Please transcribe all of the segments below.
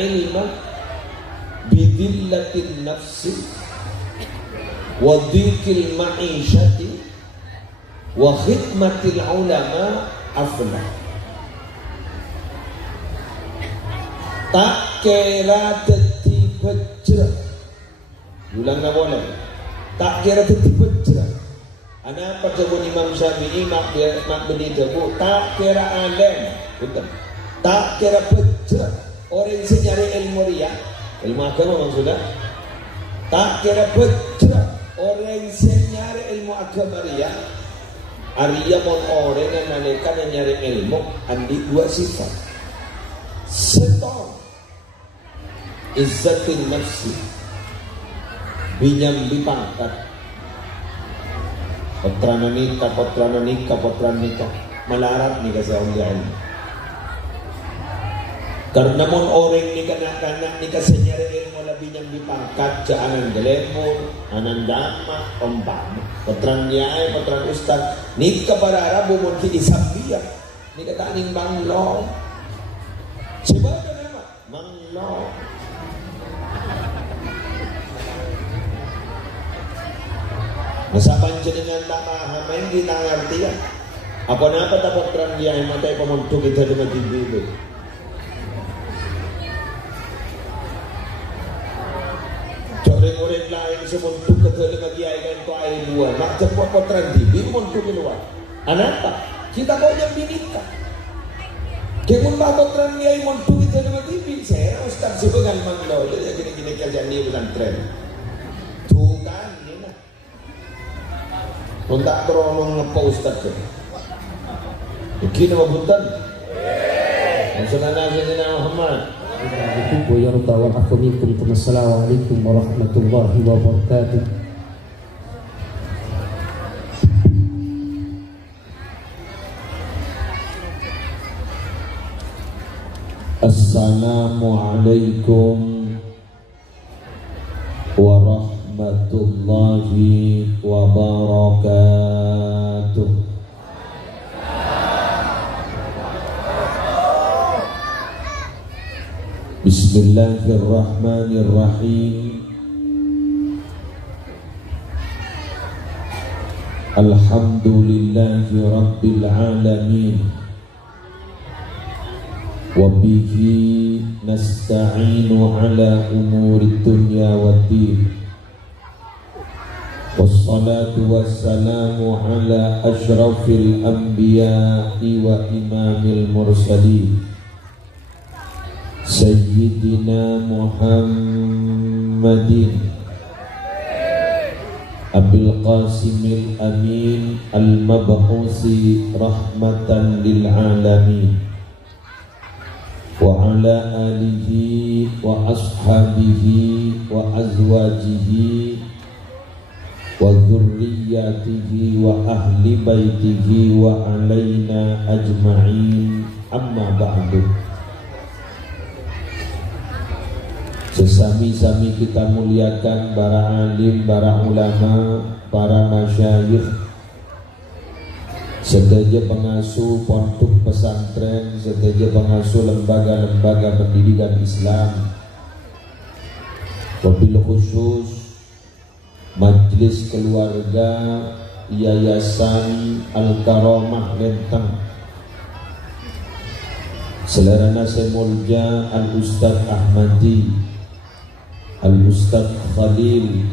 ilma bidillatin nafsi wa dhikil ma'isyati wa khidmatil ulama aflah. Tak kira dadi bejrah. Ulang na boleh. Tak kira dadi bejrah. Ana apa coba Imam Syafi'i mak beli debu. Tak kira alim. Betul. Tak kira bejrah. Orang yang nyari ilmu dia, ilmu agama maksudnya. Tak kira bejrah. Orang yang nyari ilmu agama dia, Arya mon orang yang nalekan yang nyari ilmu andi dua sifat. Seton izzatin nafsi binyam dipangkat potrana nikah melarat nikah seorang ilmu. Karena mon orang ni kanak-kanak ni kasenyari ilmu lebih yang dipangkat jangan gelemur, anan dama, ombang, potran nyai, potran ustaz, ni kebarara mon ki disambia, ni kata ning banglo, coba nama banglo. Masa panjenengan tak paham main kita ngerti ya. Apa-apa tak potran nyai matai pemontu kita dengan tibi. Orang lain semontuk ketelah bagi air tu air luar. Nak cepat potran tibi montuk keluar. Anapa? Kita kau yang dinikah. Kemun bah potran dia montuk kita dengan tibi. Saya ustaz sebagai manglo. Dia gini-gini kerja ni bukan tren. Tu kan ni nak. Untuk teromong ngapa ustaz tu. Begini apa bukan? Assalamualaikum Muhammad. Assalamualaikum warahmatullahi wabarakatuh. Assalamualaikum warahmatullahi wabarakatuh. Bismillahirrahmanirrahim. Alhamdulillahi rabbil alamin. Wa bihi nasta'inu ala umuri dunya waddin. Wassalatu wassalamu ala ashrafil anbiya'i wa imamil mursalin Sayyidina Muhammadin Abil Qasimil Amin Al-Mab'usi Rahmatan lil Alamin Wa ala alihi wa ashabihi wa azwajihi wa dhurriyyatihi wa ahli baitihi wa alaina ajma'in, amma ba'du. Sesami-sami kita muliakan para alim, para ulama, para masyayikh, sedaja pengasuh pondok pesantren, sedaja pengasuh lembaga-lembaga pendidikan Islam, wabil khusus Majelis Keluarga Yayasan Al-Karamah Lentang, Selerana Semulja Al-Ustadz Ahmadi, Al-Ustadz Khalil,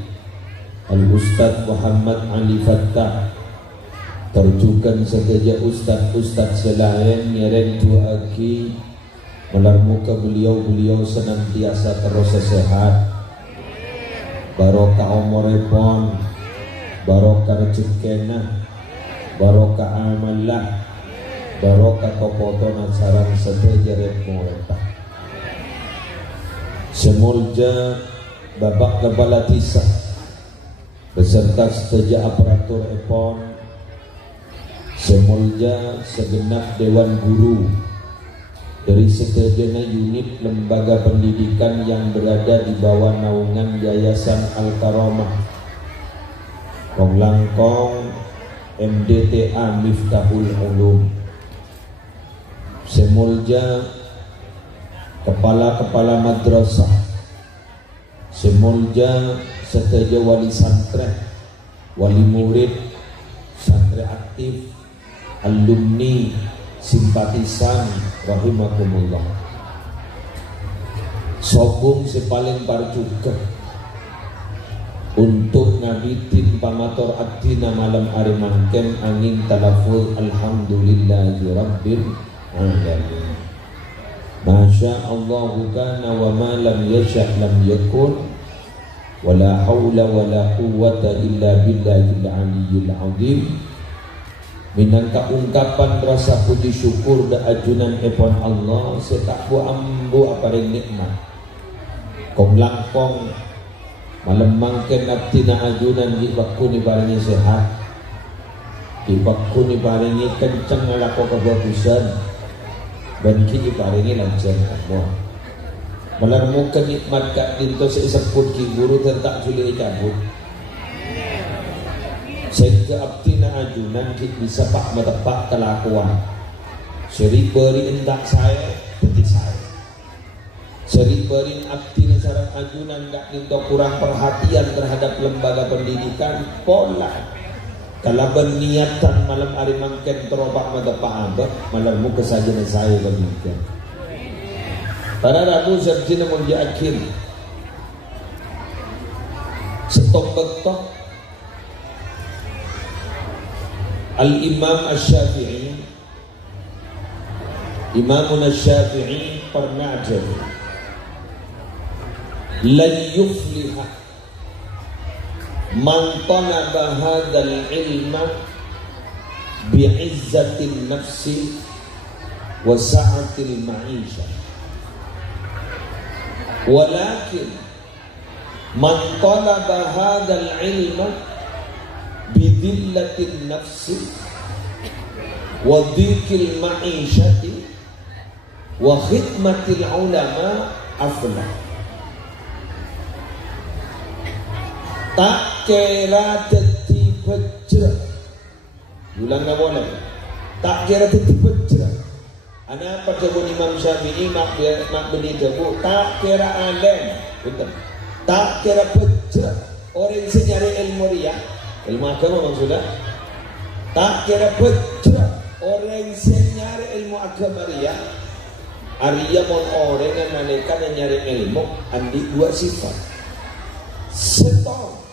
Al-Ustadz Muhammad Ali Fattah, terjukan sedaja ustadz-ustadz selain nyeren duaki melarmuka beliau senantiasa terus sehat, barokah umuripun, barokah rezekina, barokah amalah, barokah topotonan sarang sedaja repota. Semulja Bapak Kepala Desa beserta sedaja aparatur epon, semulja segenap dewan guru dari sedaja unit lembaga pendidikan yang berada di bawah naungan Yayasan Al-Karamah, Konglangkong MDTA Miftahul Ulum, semulja kepala-kepala madrasah, semulja seteja wali santri, wali murid, santri aktif, alumni, simpatisan, rahimakumullah. Sokong sepaling parjuka untuk ngabitin pamator aktina malam hari mangken angin talaful alhamdulillahi rabbil alamin. Masya Allah kana wa ma lam yasha' lam yakun, wala haula wala quwwata illa billahil aliyyil azim. Minangka ungkapan rasa puji syukur da ajunan epon Allah setak bu ambu aparing nikmat kong langkong malam mangken abtina ajunan di bakku ni baringi sehat, di bakku ni baringi kencang ngalako kebagusan, dan kini baringi lancar kamu. Malarmu kenikmat kak dinto seisapun ki guru tentak juli cabut. Sehingga abtina ajunan ki bisa pak metepak kelakuan. Seri beri endak saya, putih saya. Seri berin abdi sarang ajunan gak minta kurang perhatian terhadap lembaga pendidikan pola. Kalau berniatan malam hari mangken terobak mata pak abad malam muka saja saya demikian. Pada Rabu Sabjina mulia akhir setok betok Al-Imam Asy-Syafi'i, Imamun Asy-Syafi'i pernah jadi lan yufliha man talaba hadzal ilma bi'izzatin nafsi wa sa'atil ma'isha, walakin man talaba hadzal ilma bidillatin nafsi wa dhikil ma'ishati wa khidmatil ulama aflah. Tak kira dadi bejrah, ulang nggak boleh. Tak kira dadi bejrah. Anak perjabun Imam Syafi'i mak beli jabu. Tak kira alim, betul. Tak kira bejrah. Orang yang nyari ilmu dia, ilmu agama maksudnya. Tak kira bejrah. Orang yang nyari ilmu agama dia, Arya mon orang yang malaikat yang nyari ilmu, andi dua sifat. Setor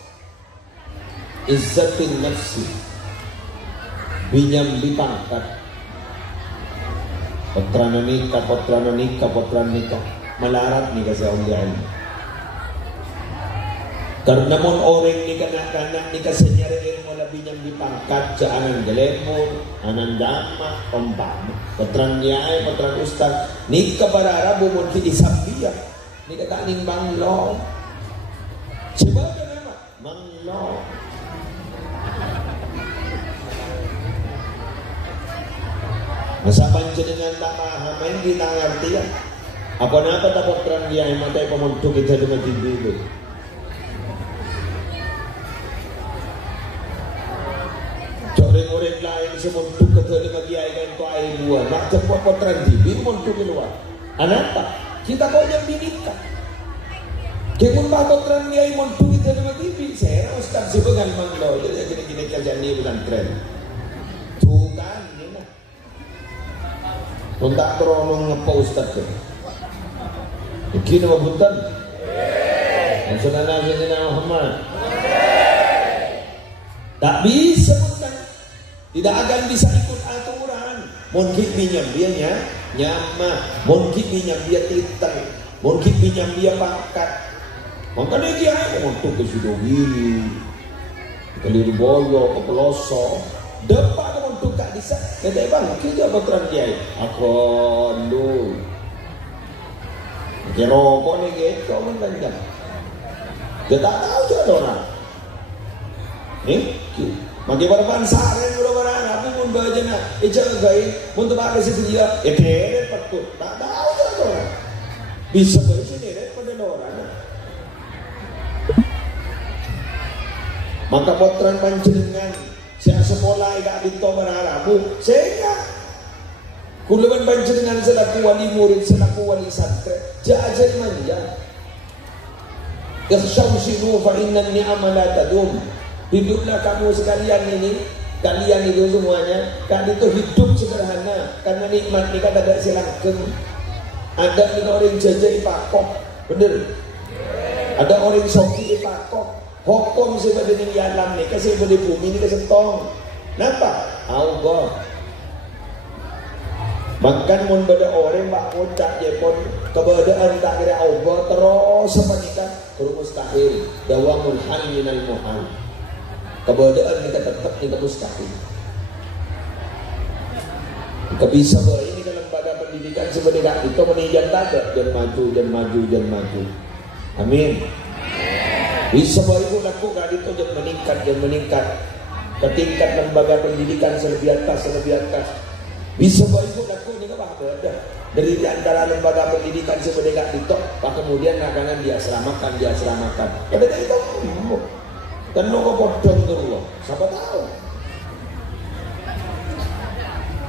izzatin nafsi, binyam dipangkat, potrana nikah melarat nih kasih Allah. Karena mon orang ni kanak-kanak ni kasih nyari ilmu lebih nyam dipangkat jangan gelemur, anan dama, pembama, potran nyai, potran ustaz, nikah para Arabu mon ki isabia, nikah tak ning banglo. Sebab nama manglo. Masa panjenengan tak paham main kita ngerti ya. Apa-apa tak potran dia yang matai pemontuk kita dengan tidur. Coreng-coreng lain semontuk kita dengan kiai kan tu air buah. Nak cepat potran tidur montuk keluar. Apa? Kita kau yang binikah. Kemun bah potran dia yang montuk kita dengan tidur. Saya ustaz sebagai manglo. Jadi gini-gini kerjaan ni bukan tren. Tukan. Untuk terolong ngepa ustaz ke? Begini mabutan? Maksudnya Nabi Muhammad tak bisa bukan. Tidak akan bisa ikut aturan. Mungkin pinjam dia nyamah, mungkin pinjam dia titang, mungkin pinjam dia pangkat. Makanya dia untuk ke Sidowi, ke Lirboyo, ke Pelosok, depan untuk tak bisa. Kata bang, kita potran kiai. Aku dulu. Kira rokok ni gitu, kau mendengar. Dia tak tahu je ada orang. Maki berpan saren dulu barang. Aku pun baca nak. Jangan gay. Untuk apa sih dia? Deret patut. Tak tahu je ada orang. Bisa bersih deret pada orang. Maka potran panjenengan. Saya sekolah tidak bintu berharap sehingga Kulawan panjenengan selaku wali murid, selaku wali santri, jajan manja. Ikhsyawsinu fa innan ni'ama la tadum. Hiduplah kamu sekalian ini, kalian itu semuanya, kalian itu hidup sederhana karena nikmat ini kan ada silangkeng. Ada nih orang jajai pakok, bener. Ada orang soki pakok. Hukum sebenarnya di alam ni, kasi boleh bumi ni kesetong. Nampak? Allah. Bahkan mun beda orang bakun tak jepon keberadaan tak kira Allah terus sepanikah terus mustahil. Dawamul hal minal muhal. Keberadaan kita tetap kita mustahil. Kita bisa ini dalam lembaga pendidikan sebenarnya itu menijan tak dan maju. Amin. Bisa ibu lakukan itu dan meningkat ke tingkat lembaga pendidikan lebih atas. Bisa ibu lakukan ini apa ada dari antara lembaga pendidikan sebenarnya itu, kemudian makanan dia selamatkan. Pada itu kan lo bodong terus, siapa tahu.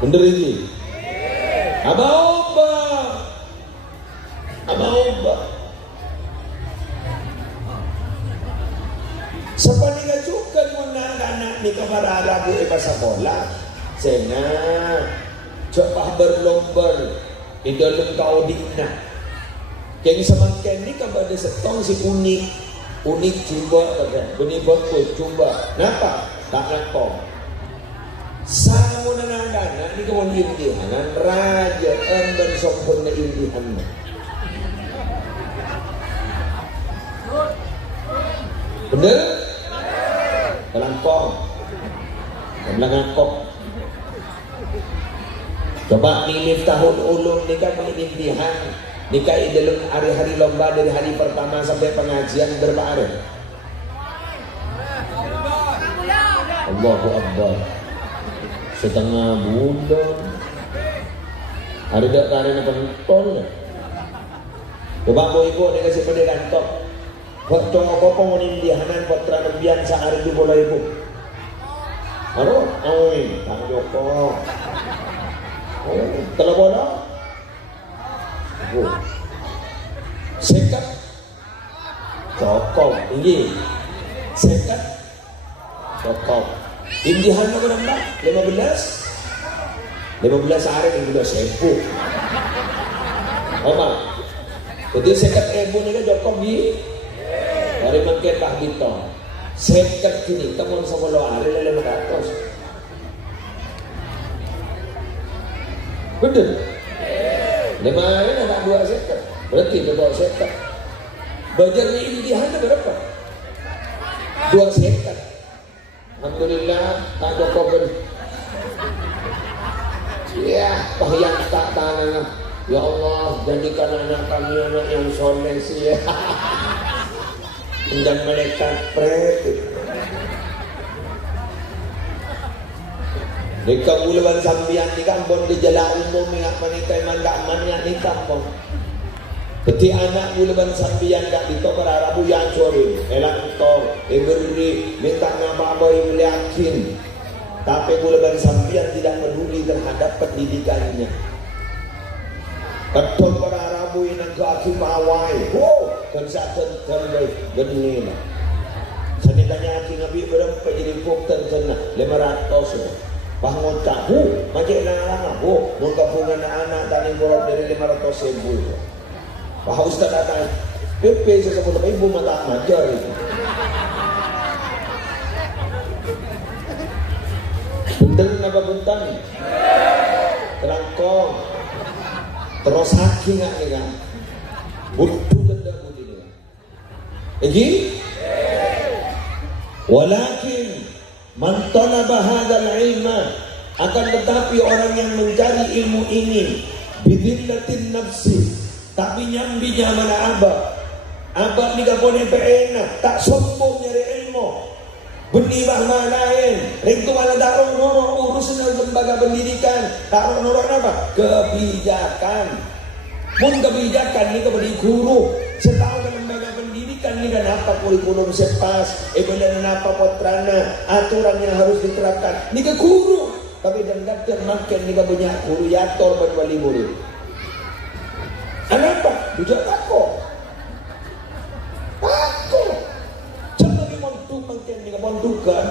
Bener ini. Abah. Sepanjang juga anak-anak ni kamararabu bahasa bola, sena coba berlomba di dalam kaudina. Yang semakin ni kabar ada setong si unik cuba kan, benih betul cuba. Napa? Tak nakong. Sama anak-anak ni kawan indihanan raja dan sempurna indihan. Bener? Kelangkong kok. Coba milih tahun ulum nikah pengindihan nikah dalam hari-hari lomba dari hari pertama sampai pengajian berapa hari? Allahu Akbar. Setengah bulan. Ada tak karena pentol? Coba ibu ni kasih pada kantor. Potong apa pengindihanan potra nembian sehari di bola ibu. Halo, tak joko. Telah bola. Sekat. Cokok tinggi. Sekat. Cokok. Indihan apa nambah? 15 hari yang sudah sepuh. Oma. Jadi sekat ibu ni kan jokok di. Hari makin tak gitu. Sekat kini teman sama lo hari 500. Betul. 5 hari ada 2 sekat. Berarti 2 sekat. Bajar ni indihan berapa? 2 sekat. Alhamdulillah tak jokok. Ya, yang tak tangan. Ya Allah, jadikan anak kami anak yang soleh sih ya. Dan mereka pret. Di Kepulauan Sambian di kampung di jalan umum yang menikah mandak di kampung. Ketika anak Kepulauan Sambian tak ditokar Arabu yang sore, elang tor, beri minta nama boy yakin. Tapi Kepulauan Sambian tidak peduli terhadap pendidikannya. Betul para Arabu yang ke pawai. Kan satu terbaik benih. Sanitanya aki ngabi berapa jadi poktan sana 500. Bangun tahu macam nang menggabungkan anak tani borok dari 500.000. Bah Ustaz datang. PP sesama ibu mata majar itu. Betul apa buntan? Terangkong. Terus haki nggak nih kan? Butuh denda budi nih. Lagi? Walakin man talaba hadzal ilma, akan tetapi orang yang mencari ilmu ini bidillatin nafsi, tapi nyambinya mana abah ni gak boleh berenak, tak sombong nyari ilmu. Benih bahma lain, ringtu mana taruh norok urusan lembaga pendidikan, taruh norok apa? Kebijakan. Mun kebijakan ni kepada guru, setahu ke lembaga pendidikan ni kan apa kurikulum sepas, belan apa potrana, aturan yang harus diterapkan. Ni ke guru, Tapi dan makin ni banyak guru yator berwali murid. Kenapa? Juga takut. Jangan dimontuk makin ni montukan.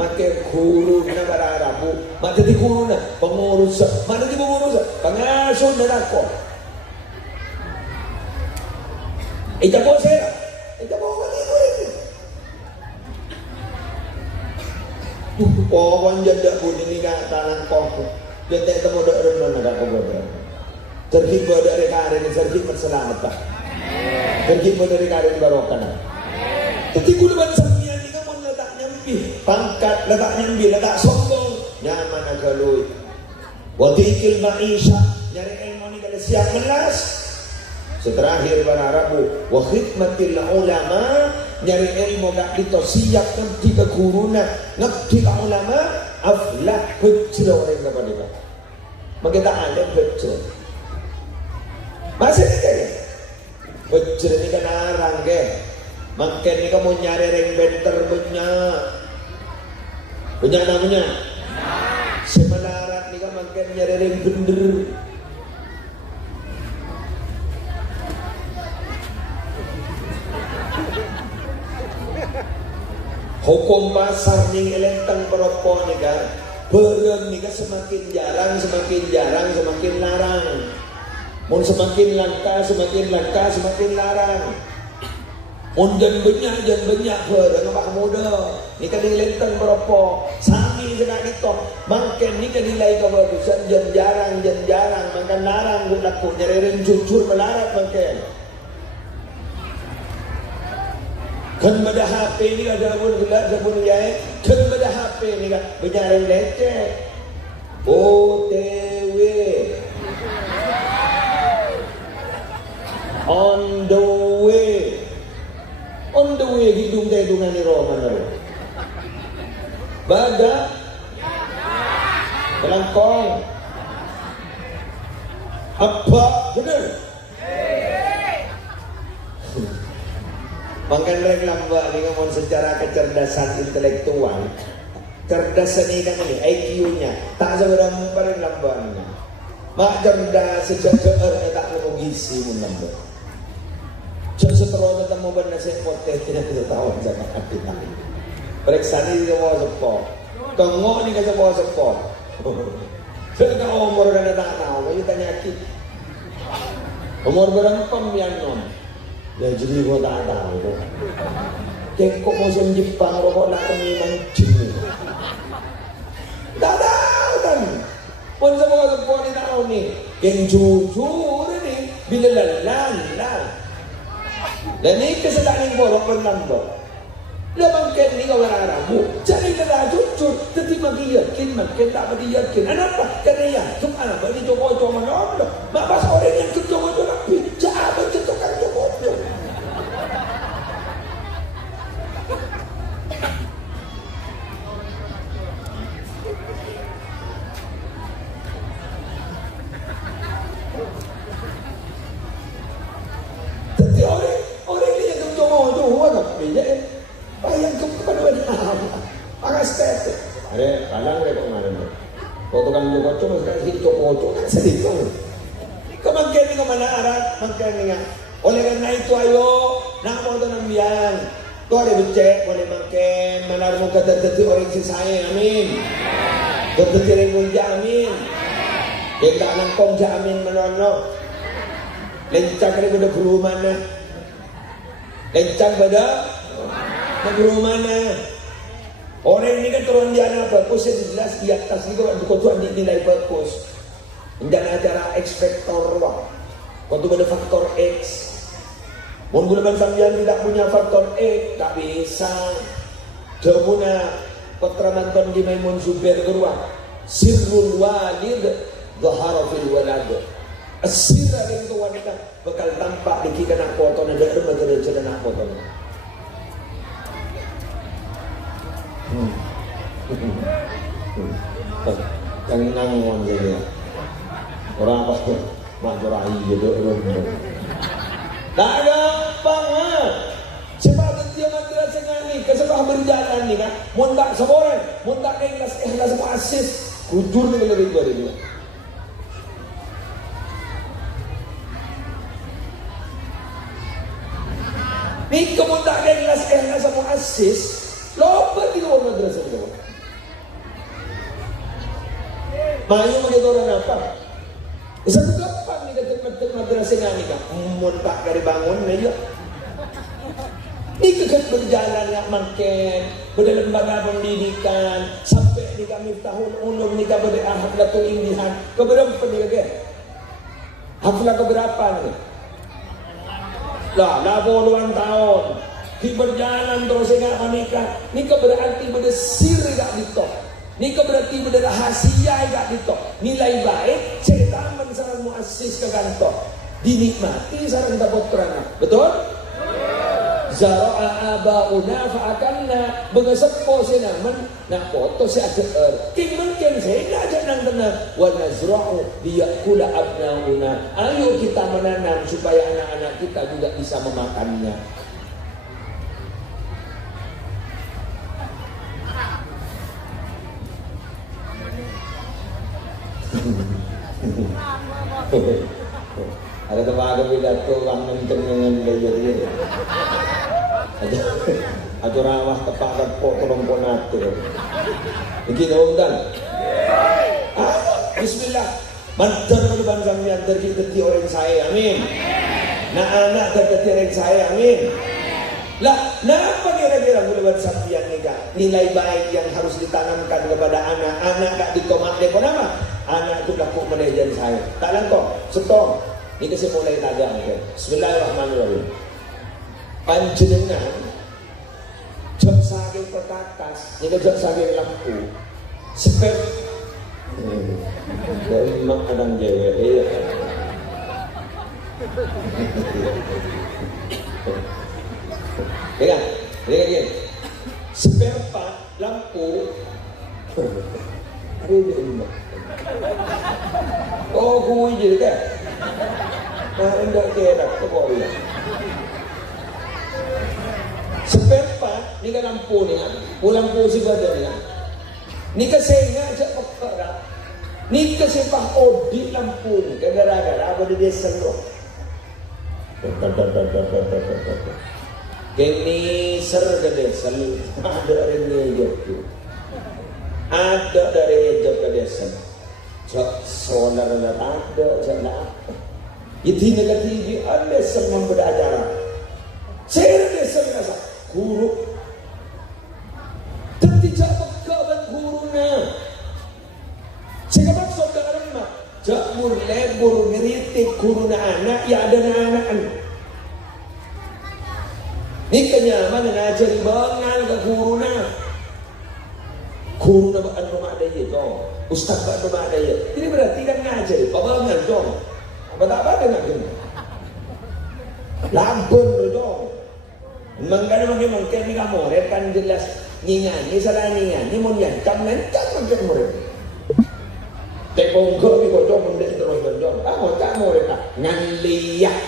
Makin guru na bararabu. Mak jadi guru na pengurus. Mak jadi pengurus. Pengasuh na takut. Ita po saya. Ita po wali murid. Pokoknya janda pun ini kan tangan kongku. Janda itu mau dak rendah nak kebodohan. Terkait dari karen ini terkait berselamat pak. Terkait dari karen barokah. Tapi kudu bangsa ini kan mau letak nyambi, pangkat letak nyambi, letak sombong, nyaman agak lui. Watikil maisha nyari ilmu ni kalau siap melas. Terakhir berharapu wa khidmatil ulama nyari ilmu gak dito siap nanti ke guruna nanti ke ulama aflah hujra orang kepada kita makita alam hujra masih ni kaya hujra ni kan arang ke makin ni kamu nyari ring benter banyak namanya semalarat ni kan makin nyari ring bener. Hukum pasar ning elentang perempuan ni kan berem ni kan semakin jarang semakin larang. Mun semakin langka semakin larang. Mun jan banyak berem apa muda ni kan elentang perempuan sami senak itu makin ni kan nilai kebagusan jan jarang makan larang laku nyerering jujur melarat makin. Kan pada HP ni ada pun gelap pun ya. Kan pada HP ni kan berjalan leceh. OTW. On the way. On the way hidung dia hidungan ni roman tu. Badak. Kelangkong. Apa benar? Makan reng lamba ni ngomong secara kecerdasan intelektual. Cerdasan ni kan ni IQ-nya tak seberapa reng lamba ni. Mak cerdas sejak tak mau gizi mun lamba. Setelah kita mau bernasib potes tidak kita tahu jangan hati lagi. Periksa ni dia mau sepok. Tengok ni kita mau sepok. Sekarang umur kan tak tahu. Kita tanya kita. Umur berapa pianom? Ya jadi gua tak tahu. Tengok musim Jepang rokok nak memang jenis. Tak tahu kan. Pun semua ni tahu ni. Yang jujur ni bila lalan. Dan ni kesedaan ni borok bernambah. Lepas ni kau berharamu. Jadi kena jujur. Tetapi makin yakin tak makin yakin. Kenapa? Kerana yakin. Kenapa? Ini coba-coba mana? Mak pasal orang yang coba-coba rapi. Jangan mencetukkan coba-coba. Tapi orang ni yang coba-coba rapi. Bayang kepada apa? Pakai step. Ada kalang mereka kemarin. Kau tukang coba-coba sekarang hidup coba-coba kan sedikit. Kemangkin ni kemana arah? Mangkin ni kan. Oleh kerana itu ayo nak mau tu nambian. Kau ada becek boleh mangkin. Malar muka terjadi orang sisai. Amin. Terjadi orang jamin. Kita nangkong jamin menolong. Lencang daripada guru mana? Lencang pada guru mana? Orang ini kan turun di anak bagus jelas di atas ni kau tu ambil nilai bagus. Jangan acara X faktor wah. Kau tu ada faktor X. Mungkin sambian tidak punya faktor X tak bisa. Jomuna Patramanton di Maimun Zubair kedua. Sirrul walid zahara fil walad. Asira itu wanita bakal tampak di kiri nak foto nak ada macam nak foto. Tenang orang dia. Orang apa tu? Mak cerai je orang. Tak gampang ah. Sebab dia madrasah ni, kesebab berjalan ni kan. Mun tak seorang, mun tak ikhlas asis. Kujur ni lebih dari dia. Ni kamu tak ada kelas sama asis, loba di luar madrasah kita. Mayu begitu orang apa? Satu kapan ni dekat madrasah ni kan? Mun tak dari bangun ni ya. Ni kekat berjalan nak makan, berlembaga pendidikan sampai di kami tahun ulum ni kepada haflatul indihan. Keberapa ni lagi? Haflah keberapa ni? Lah puluhan tahun di berjalan terus enggak menikah. Ni berarti berdesir enggak ditok. Ni berarti berrahasia enggak ditok. Nilai baik cerita sareng muassis ke kantor dinikmati sareng dapat terang. Betul? Zara'a abauna fa'akalna bengesepo sinaman nak foto si ajeer timbang ken saya aja nang tenang wa nazra'u liyakula abnauna. Ayo kita menanam supaya anak-anak kita juga bisa memakannya. Ada tenaga pidato orang nonton dengan belajar dia. Ada rawah tepat pok tolong ponate. Begitu kan? Bismillah. Mantar kedepan sampean terjadi orang saya. Amin. Nah anak terjadi orang saya. Amin. Lah, kenapa kira-kira buat sampean ni kak? Nilai baik yang harus ditanamkan kepada anak-anak kak ditomak deko nama. Anak itu laku manajer saya. Tak langkau. Setong. Ini kasi mulai tagang ke. Bismillahirrahmanirrahim. Panjenengan jok saging perkakas, ini jok saging lampu. Sepet. Dari mak kadang jewel. Dengar, dengar. Spare part lampu. Ada mak. Oh, kui je kan? Nah, enggak kira tu boleh. Spare part ni kan lampu ni kan, lampu sebadan ni kan. Ni kesehingga aja pekak. Ni kesepah audit lampu ni gara-gara apa dia seluruh. Kini ser gede sel ada dari Jogja. Ada dari Jogja desa. Sonar ada jalan. Itu negatif ada semua beracara. Saya desa rasa guru. Tidak pekawan gurunya. Saya maksud dengan mak. Jamur lebur ngeritik guru anak ya ada anak. Ni kenyaman ngajari bangal ke guru na. Guru na ba ano madaya dong. Ustaz ba ano madaya. Ini berarti kan ngajari pabangal dong. Apa-apa dengan gini. Lampun dong. Mengkana mungkin ni kamu kan jelas ngingan ni salah ngingan ni mun yang kam mungkin murid. Tepong ko ni ko dong mun terus dong. Kamu mereka nganliyak.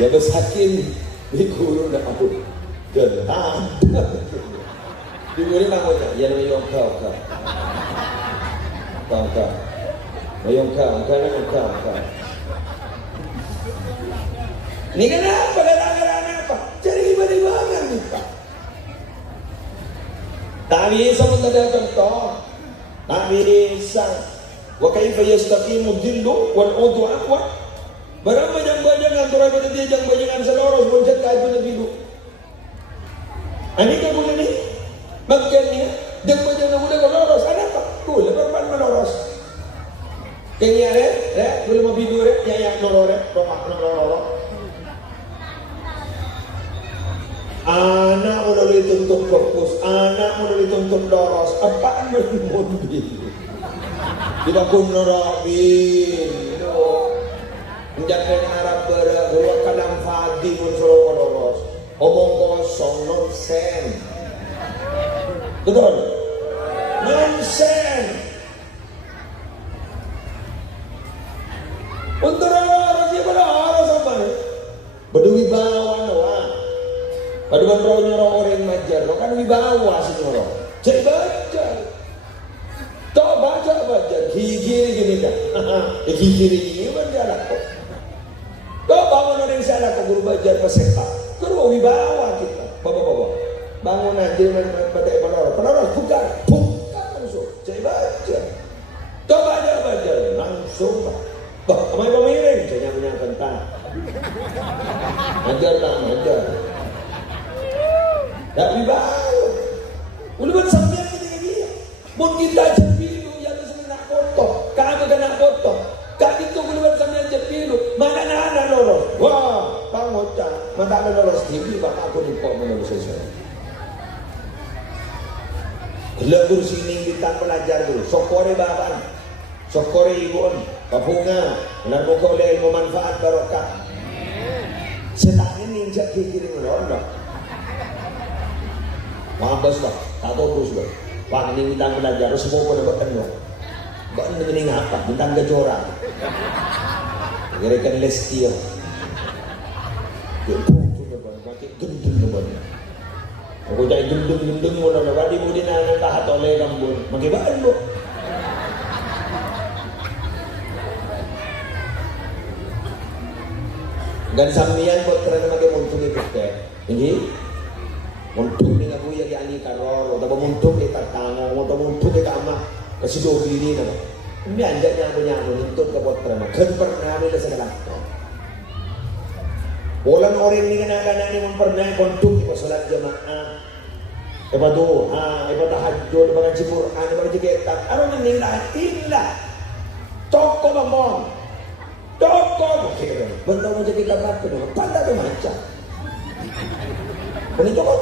Ya besakin di guru nak apa? Gentam. Di guru nak apa? Ya mayong kau. Mayong kau. Ni kenapa gara-gara apa? Cari ibadah banget ni Pak. Tak bisa pun ada contoh. Tak bisa. Wa kaifa yastaqimu dhillu wal udu aqwa. Barang bajang-bajangan turun pada dia jang-bajangan seloros boncet kai pada bidu. Ani ka boleh ni? Makanya jang-bajangan boleh loros ada apa? Boleh berpan meloros. Kenya boleh mau bidu ya lorore, lororo. Anak mulai dituntut fokus, anak mulai dituntut loros. Apaan mobil? Tidak pun norabin. Menjaga Arab bergurau kalam fadi muncul loros. Omong kosong nonsen. Betul? Nonsen. Untuk orang siya pada orang sampai. Berwibawa nawa. Paduman raw nyoro orang majar, kan wibawa sinoro. Cek baca. Tok baca gigi gini kan. Gigi berjalan kok. Kau bangun orang salah kau guru bajar peserta. Kau wibawa kita. Bapak. Bangun aja batik penara bukan langsung. Cek baca. Kau baca langsung. Bah, amai pemiring. Saya punya kentang. Ajar tak ajar. Tak wibawa. Uluman sambil dia. Mungkin kita jepilu yang mesti nak foto. Kamu kena foto. Kak itu uluman sambil jepilu. Mana nak lolos. Wah, bang Ocha. Mana lolos TV bapak aku di kok menolong sesuatu. Lebur sini kita belajar dulu. Sokore bapak. Sokore ibu. Kapunga. Lalu kau oleh ilmu manfaat barokah. Setak ini injak kiri menolong. Mampus lah, tak fokus lah. Wah ini bintang belajar, semua pada bahkan dong. Bahkan ini apa? Bintang kejora. Gerakan Lestia. Pakai gendeng. Aku jadi gendeng mula nak badi mudi nak tahat oleh kampun. Makai bahan bu. Dan sambian buat kerana makai muntung itu teh. Ini. Muntuk ni aku yang ani karor, atau muntuk ni tak tanggung, atau muntuk ni tak amat kasih dobi ni nama. Ini anjaknya punya menuntut kebot terima. Kan pernah ni lah segala. Orang orang ni kena ni mempernah muntuk di solat jemaah. Lepas doa, lepas tahajud, lepas ngaji Quran, lepas ngaji kitab. Orang ni lah. Toko bambang, toko kira. Bentuk ngaji kitab apa tu? Tanda tu macam. Ini coba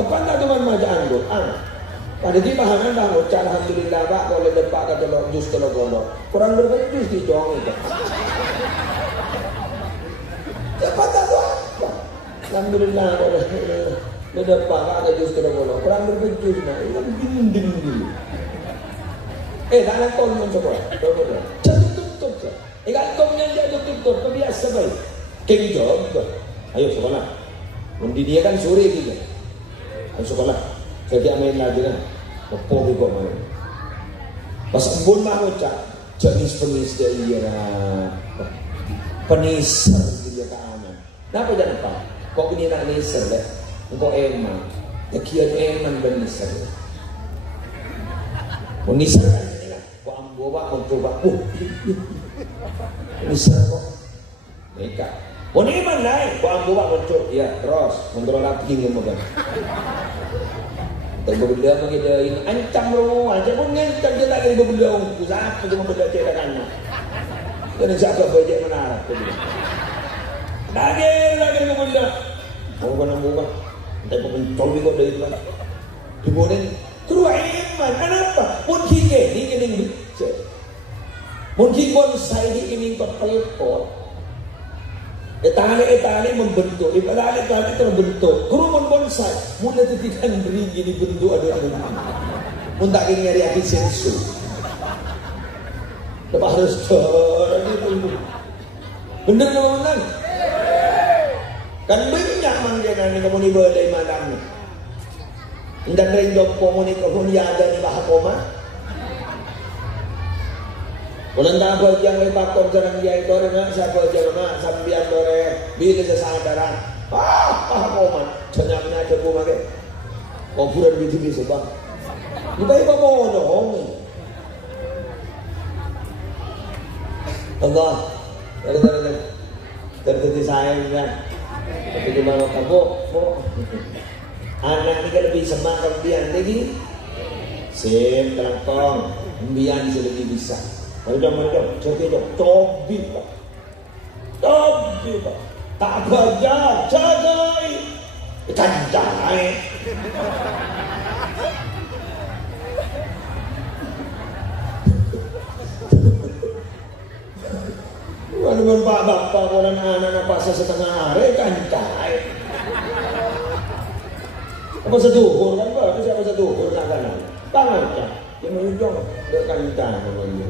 apa nak teman macam Quran? Pada di bahanan dah ucap alhamdulillah pak kalau depak kata lo jus kalau gono kurang berbeda jus di jong itu. Cepat tu apa? Alhamdulillah kalau lo depak kata jus kalau gono kurang berbeda jus nak itu dinding dulu. Tak nak kau yang coba. Tutup. Ikat kau yang jadi tutup kebiasa baik. Keng job. Ayo sekolah. Mundi dia kan sore juga. Ayo sekolah. Kerja main lagi kan. Apa juga main. Pas embun mah ucap. Jenis penis dia penisar dia ke aman. Kenapa jangan apa? Kok ini nak nisar deh? Kok eman. Tekian eman benisar. Menisar kan ini lah. Kok ambo pak mau coba. Nisar kok. Mereka. Oh ini mana naik? Kau ambil muncul, ya terus kontrol lagi ni mungkin. Terbela bagi dia ini ancam roh, aja pun ngancam dia tak kena berbela orang pusat, cuma berbela cek dah kanan. Kena siapa bejek menara? Lagi berbela. Kau kena buat, tapi muncul juga dari itu. Kemudian terus iman, kenapa? Mungkin ni kena cek. Mungkin bonsai ni kena terpelpot. Etali membentuk, etali terbentuk. Kerumun bonsai, mula tetikan berigi dibentuk ada yang tak ingin nyari akhir sensu. Lepas harus bener ke menang? Kan banyak manggilan ni kamu ni berdaya malam ni. Indah dari jompo mu ni kamu ni ada ni bahak koma. Walang dapat yang lepakom sarang dia itu orang siapa jangan sambian dore bila sesadaran pahaman senyapnya cepu makan komputer gitu sebab kita iba mau dong Allah dari saya kan tapi gimana kamu anak ini kan lebih semangat bian lagi sim terangkong bian lebih bisa. Macam-macam, cakap tobi pak, tak kerja, cagai, cagai. Walaupun pak bapak orang anak pasal setengah hari cagai. Apa seduhur kan pak? Siapa seduhur nak kan? Tangan kan? Yang menunjuk kantang namanya.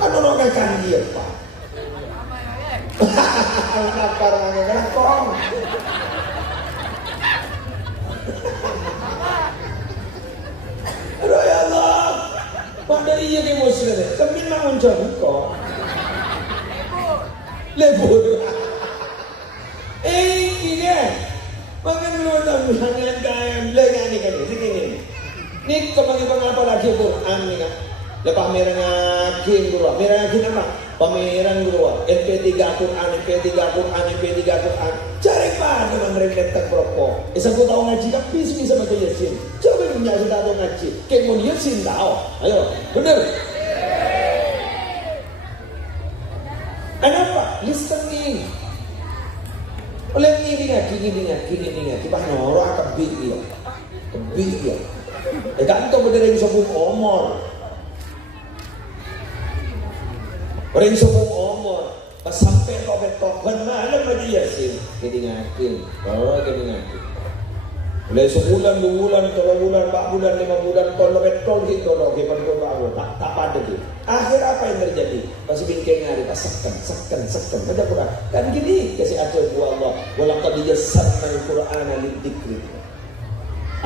Ano no kan dia Pak? Kenapa orangnya kenapa? Aduh ya Allah, pada iya ke muslim, kami mau jauh kok. Lebur. Ini, makan nonton jangan kayak lengan ni kan, ini. Ni kembali apa lagi Quran ni kan? Lepas merah ngakin guru, merah ngakin apa? Pameran guru, MP3 Quran, MP3 Quran, MP3 Quran. Cari mana mereka letak berapa? Aku tahu ngaji kan bisa baca Yasin. Coba punya sudah tahu ngaji, kemun Yasin tahu. Ayo, benar. Kenapa? Listening. Oleh ini ngaji, pas norok kebi ya. Kan tu berdiri yang sebut omor. Orang sebut omor, pas sampai tok malam aja Yasin, kedingakin, kalau kedingakin. Mulai sebulan, 2 bulan, 3 bulan, 4 bulan, 5 bulan, tol gitu loh, kepan baru tak pada gitu. Akhir apa yang terjadi? Pasti bikin hari, pas sekan, ada kurang. Kan gini kasih ajar buat Allah, walaqad yassarnal Qur'ana lidzikri.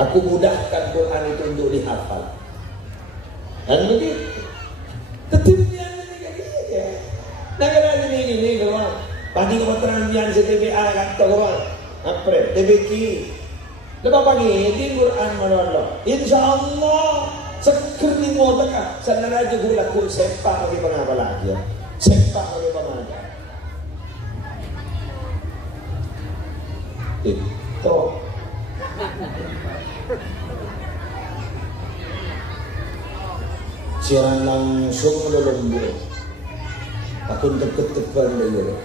Aku mudahkan Quran itu untuk dihafal. Dan begitu. Tetipnya Negara ini kawan. Pagi kebetulan yang CTPA kata kawan. Apa? TBK. Lepas pagi di Quran mana Allah. InsyaAllah seker ni mau tengah. Sana aja gue laku sepak bagi pengapa lagi. Sepak bagi pengapa. Itu. Siaran langsung lembut. Aku deket-depan dia.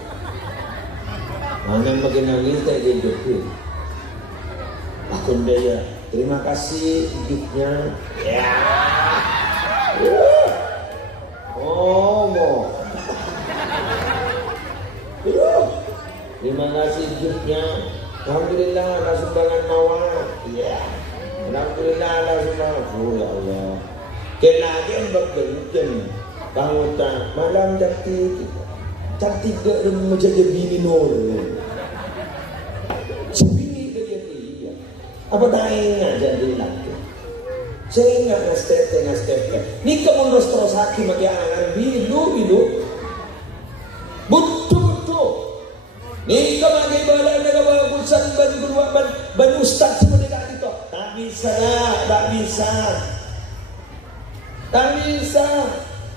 Mana makin nangis tak dia jatuh. Aku dia. Terima kasih giftnya. Ya. Oh mo. Terima kasih giftnya. Alhamdulillah ada sumbangan mawar. Ya. Alhamdulillah ada sumbangan. Oh ya Allah. Kenapa berkencang? Bangun tak malam cantik gak dengan macam dia bini nol. Sebini dia dia. Apa dah ingat jadi laki? Saya ingat nastep. Ni kamu terus hakim bagi anak bilu. Betul. Ni kamu bagi balan dengan bagusan ban ustaz semua dekat itu. Tak bisa.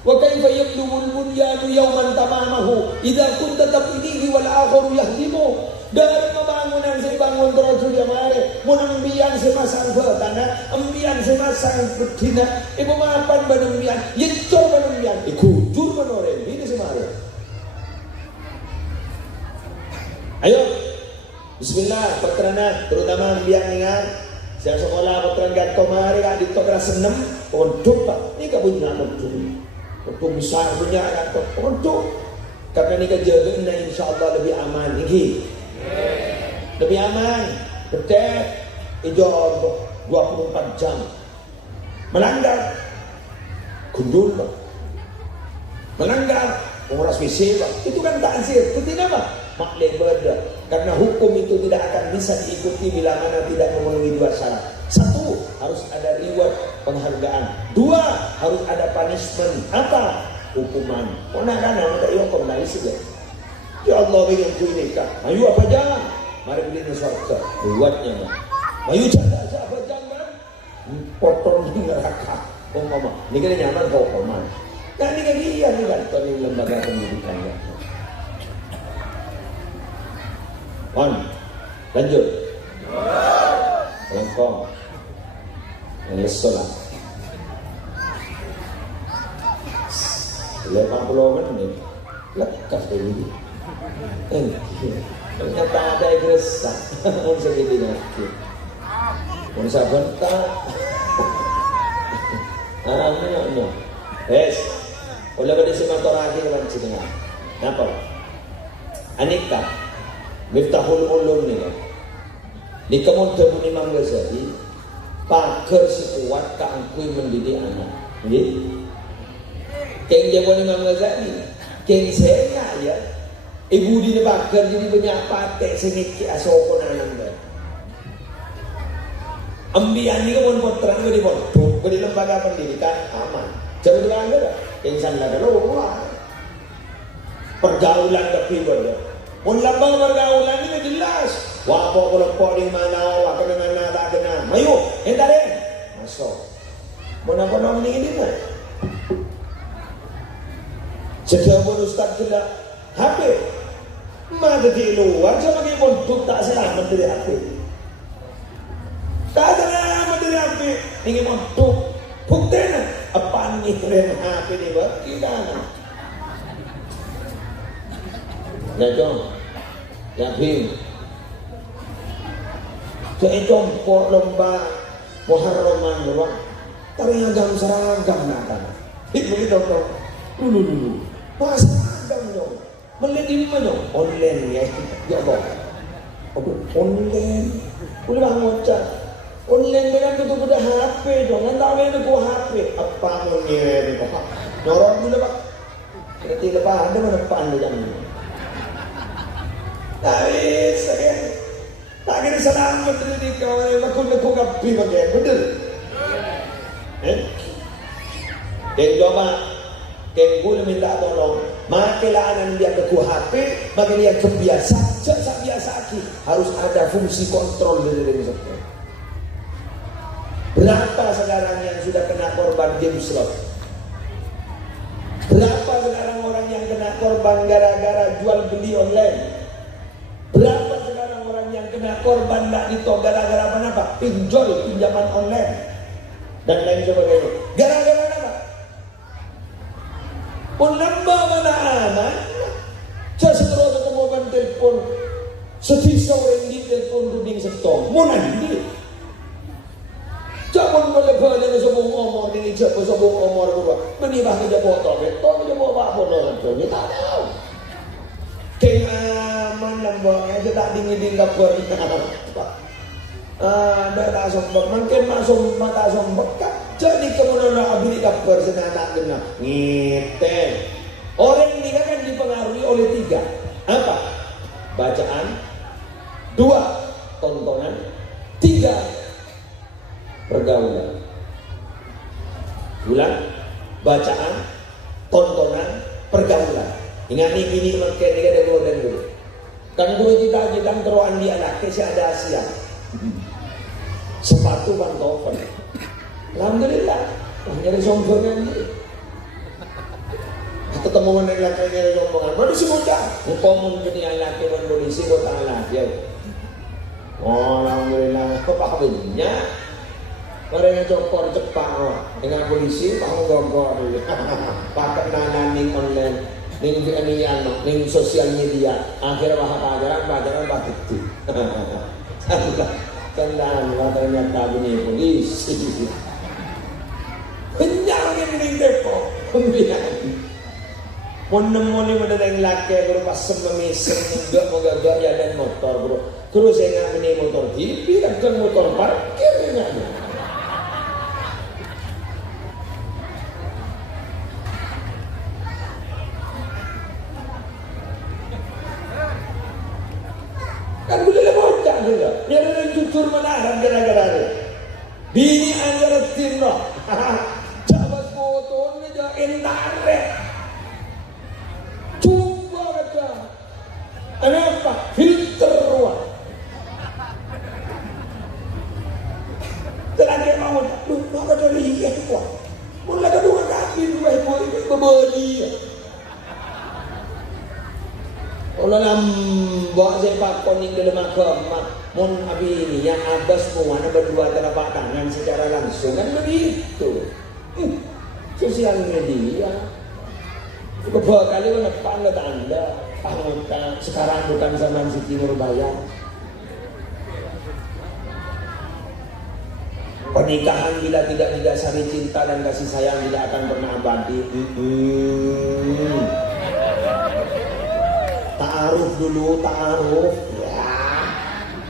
Wa kaifa yablughu al-bunyanu yawman tamamahu idza kunta tabnihi wal akharu yahdimu. Dari pembangunan saya bangun terus dia mare mun embian semasang tanah embian semasang betina ibu mapan banumbian yecor banumbian ikujur manore ini semare. Ayo bismillah perteranan terutama embian ingat saya sekolah perteranan gato mare ka dito kra senem pondok Pak ini kabun pondok besar punya anak untuk karena ini kejagaan dan insyaAllah lebih aman ini lebih aman betul hijau 24 jam melanggar gundul melanggar menguras WC itu kan takzir itu apa? Maklum beda karena hukum itu tidak akan bisa diikuti bila mana tidak memenuhi 2 syarat. 1, harus ada reward penghargaan. 2, harus ada punishment. Apa? Hukuman. Kona kana ada hukum dari sini. Ya Allah bagi aku ini kak. Mayu apa jangan? Mari beli di surga. Rewardnya. Mayu canda apa jangan? Potong di neraka. Oh mama, ini kan nyaman kau hormat. Nah ini kan dia nih kan tadi lembaga pendidikannya. Lanjut. Lengkong. Sholat 80 menit lekas ini ternyata ada yang resah segini nanti bisa bentar no. Yes oleh pada si motor lagi dengan si tengah apa anika miftahul ulum ni di kemudian Imam Ghazali pager sekuat kangkui mendidik anak. Nggih. Keng jaman Imam Ghazali, keng saya ya. Ibu di pager jadi banyak patek seniki asokon anak. Ambian ini kan terang di pondok, di lembaga pendidikan aman. Jangan dianggap yang sana ada luar. Pergaulan tapi berbeda. Mun lambang pergaulan ini jelas. Wapo kelompok di mana, wapo di mana tak kena. Mayu, entar deh. Masuk. Mun apa nama ini mah? Setiap ustaz kena HP. Mada di luar sama dia pondok tak selamat dari HP. Tak selamat dari HP. Ini pondok. Buktinya apa nih keren HP ni berkira. Nah, yakin. Saya jompo lomba Muharraman lho. Teragam seragam nak. Itu dong. Dulu. Pas seragam dong. Melihat mana? Online ya. Ya Allah. Online. Boleh bangun cak. Online dengan tutup pada HP dong. Entah mana tu HP. Apa mungkin? Nyorong dulu pak. Nanti lepas ada mana pan dia jangan. Tapi saya tak kira selamat dari kau lakukan kapi bagian betul. Keng coba, keng gula minta tolong. Makilaan dia ke HP, bagi dia kebiasa, biasa harus ada fungsi kontrol dari misalnya. Berapa sekarang yang sudah kena korban game slot? Berapa sekarang orang yang kena korban gara-gara jual beli online? Berapa sekarang orang yang kena korban tak ditolong gara-gara apa? Pinjol, pinjaman online dan lain sebagainya. Gara-gara apa? Pun nambah mana anak? Saya seterus ketemu ban telepon, setisa orang di telepon duding setong, mana ni? Jangan boleh dengan sebuah umur ini, sebuah umur berapa? Menibah kerja botol, kerja bawa apa orang tu? Ni tak tahu. Kengaman lambangnya je tak dingin kapur. Dah sombong, mungkin masuk mata sombong. Jadi kemudian abis kapur senang tak kena. Ngite. Orang ini kan dipengaruhi oleh 3. Apa? Bacaan. 2. Tontonan. 3. Pergaulan. Ulang. Bacaan. Tontonan. Pergaulan. Ingat ni bini makan dia ada golden dulu. Kan gue kita teruan dia anak si ada Asia. Sepatu pantofel. Alhamdulillah. Nyari sombongan ni. Ketemu dengan laki nyari sombongan. Baru si bocah. Mumpung dunia laki dan polisi kau tak laki. Oh alhamdulillah. Kau pahamnya. Mereka cokor cepat. Dengan polisi kamu gogor dulu. Pakai nananing online. Ning ning sosial media akhirnya pelajaran bakti. Kendang ternyata bunyi polisi. Kenyang ini depo. Kemudian nemu ada yang laki berupa sememisem enggak mogak ya dan motor bro. Terus saya ngambil motor TV dan motor parkir ngambil. Kan boleh bocah juga. Dia ada jujur menahan gara-gara dia. Bini antara timno. Jabat foto ni jangan entare. Coba kata. Kenapa? Filter ruang. Terakhir mau kata lihat kuat. Mula kedua kaki dua ibu berbeli. Kalau bawa sepak koning dalam agama, mun abi ini yang abas semua berdua telapak tangan secara langsung kan begitu. Sosial media. Beberapa kali menepan kata anda, sekarang bukan zaman Siti Nurbaya. Pernikahan bila tidak didasari cinta dan kasih sayang tidak akan pernah abadi. Ta'aruf dulu, ta'aruf ya.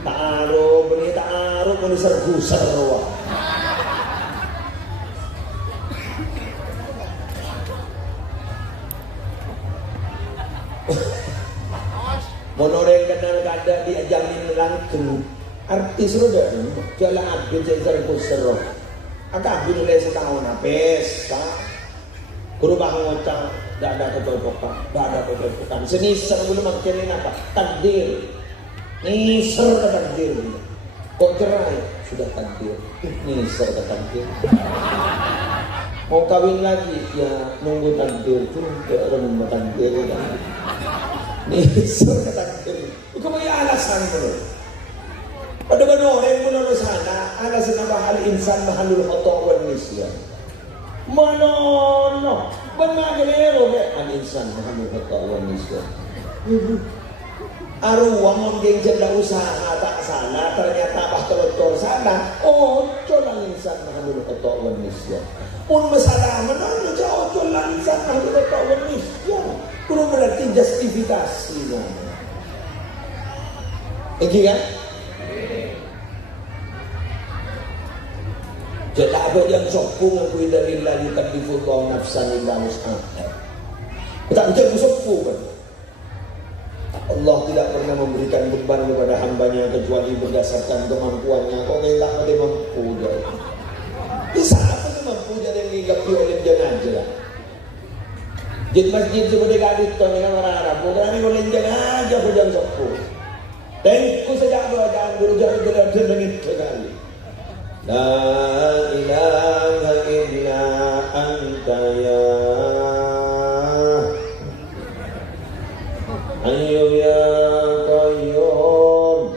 Ta'aruf, ini ta'aruf, ini serbu-serwa Monoreng kenal kada diajamin langkeng artis roda jalan abdi jajar kusero agak abdi nilai setahun pesta kurubah ngocang tidak ada kecocokan senisar belum makin apa takdir nisar ke takdir kok cerai sudah takdir nisar ke takdir mau kawin lagi ya nunggu takdir tuh kayak orang nunggu takdir nisar ke takdir itu may alasan mo pada orang menurut sana alasan apa hal insan mahalul khotoh wal nisyan manono benar gelero be al insan mahalul khotoh wal nisyan arwah mungkin jenda usaha tak sana ternyata bah telur sana colan insan mahalul khotoh wal nisyan pun masalah mana jauh colan insan mahalul khotoh wal nisyan kurang berarti justifikasi ini kan jadi apa yang sopung aku dari lagi kadifullah nafsan illa wus'aha tak bisa sopung kan Allah tidak pernah memberikan beban kepada hambanya kecuali berdasarkan kemampuannya kok ngelak ada mampu jadi bisa apa sih mampu jadi ngilapi oleh jangan aja lah jadi masjid seperti gadis tuh dengan orang Arab bukan ini oleh jangan aja aku jangan sopung dan ku sejak belajar guru jangan belajar dengan sekali La ilaha illa anta ya Hayyu ya Qayyum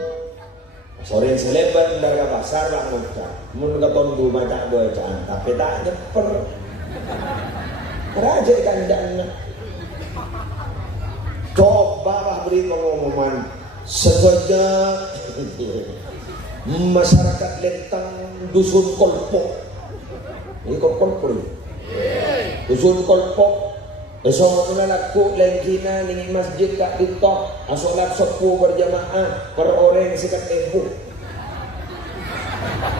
sore seleban dari pasar lah ngucap mun ketondu macak bacaan tapi tak nyeper raja kandang coba lah beri pengumuman sebanyak masyarakat Lentang dusun Kolpok ini Kolpok dusun Kolpok esok laku lengkina ning masjid kak ditok asolat sepuh berjamaah per orang sekat ebu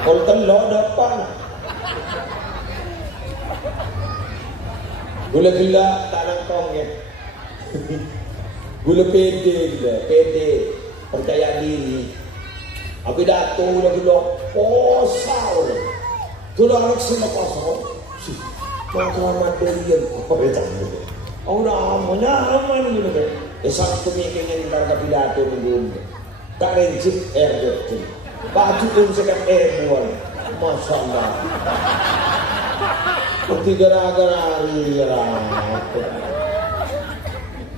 kol telo depan gula tak nangkong ya gula pede percaya diri Abi dato lagi lo posau le. Tu dah harus semua posau. Si, macam material apa itu? Orang aman ni le. Esok tu mikir ni dah kapi dato minggu. Tak rencip tu. Baju pun sekat buat. Masalah. Nanti gara-gara hari